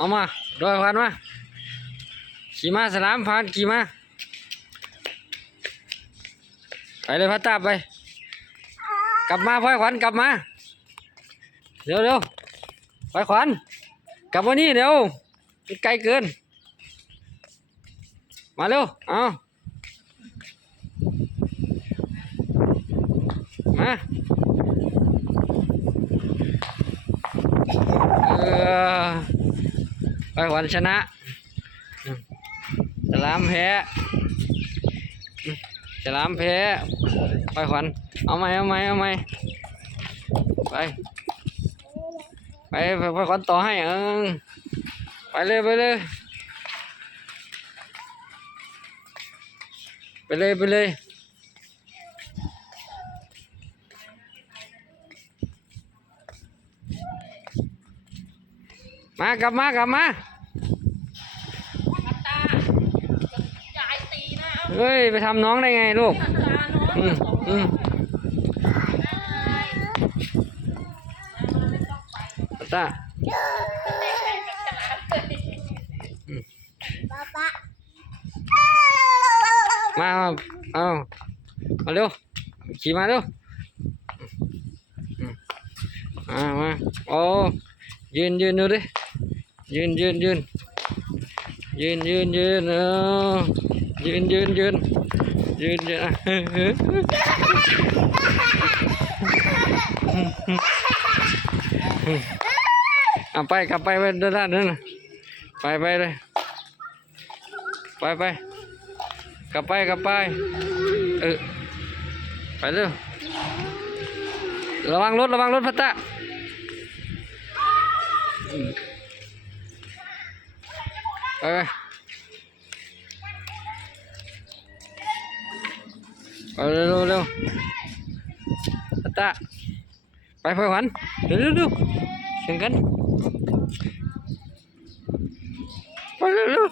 เอามาดอยควันมาขี่มาสลามพานขี่มาไปเลยพัตตาไป กลับมาพ่อยขวัญกลับมาเร็วเร็วพ่อยขวัญกลับมานี่เร็วไกลเกิน มาเร็วเอามาเออ พ่อยขวัญชนะสลามแพ้สลามแพ้พ่อยขวัญเอาไหมเอาไหมเอาไหมไปไปไปขวัญต่อให้เออไปเลยไปเลยไปเลยไปเลยมากลับมากลับมา เอาเฮ้ย ไปทำน้องได้ไงลูกตาน้องอืมอืมตามาเอาเอามาเร็ว ขี่มาเร็วอืมมามา โอ้ยืนยืนดูดิ ยืนยืนยืนยืนยืนยืนเออยืนยืนยืนยืนยืนอะเอาไปกลับไปไปด้านนั้นน่ะไปไปเลยไปไปกลับไปกลับไปเออไปเร็วระวังรถระวังรถพัตตะอืม ไปไปไปเร็วเร็วเร็วพัตตะไปเพื่อนขวัญเร็วเร็วเร็วแข่งกันไปเร็วเร็ว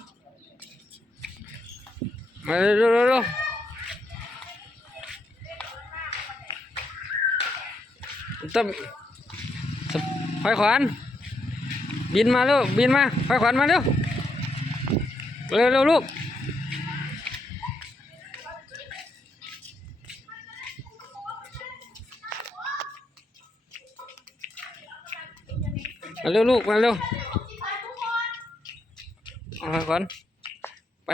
มาเร็วเร็วเร็วเร็วต้องไฟขวานบินมาเร็วบินมาไฟขวานมาเร็ว เร็วเร็วลูกมาเร็วลูกมาเร็วเอาไฟขวานไป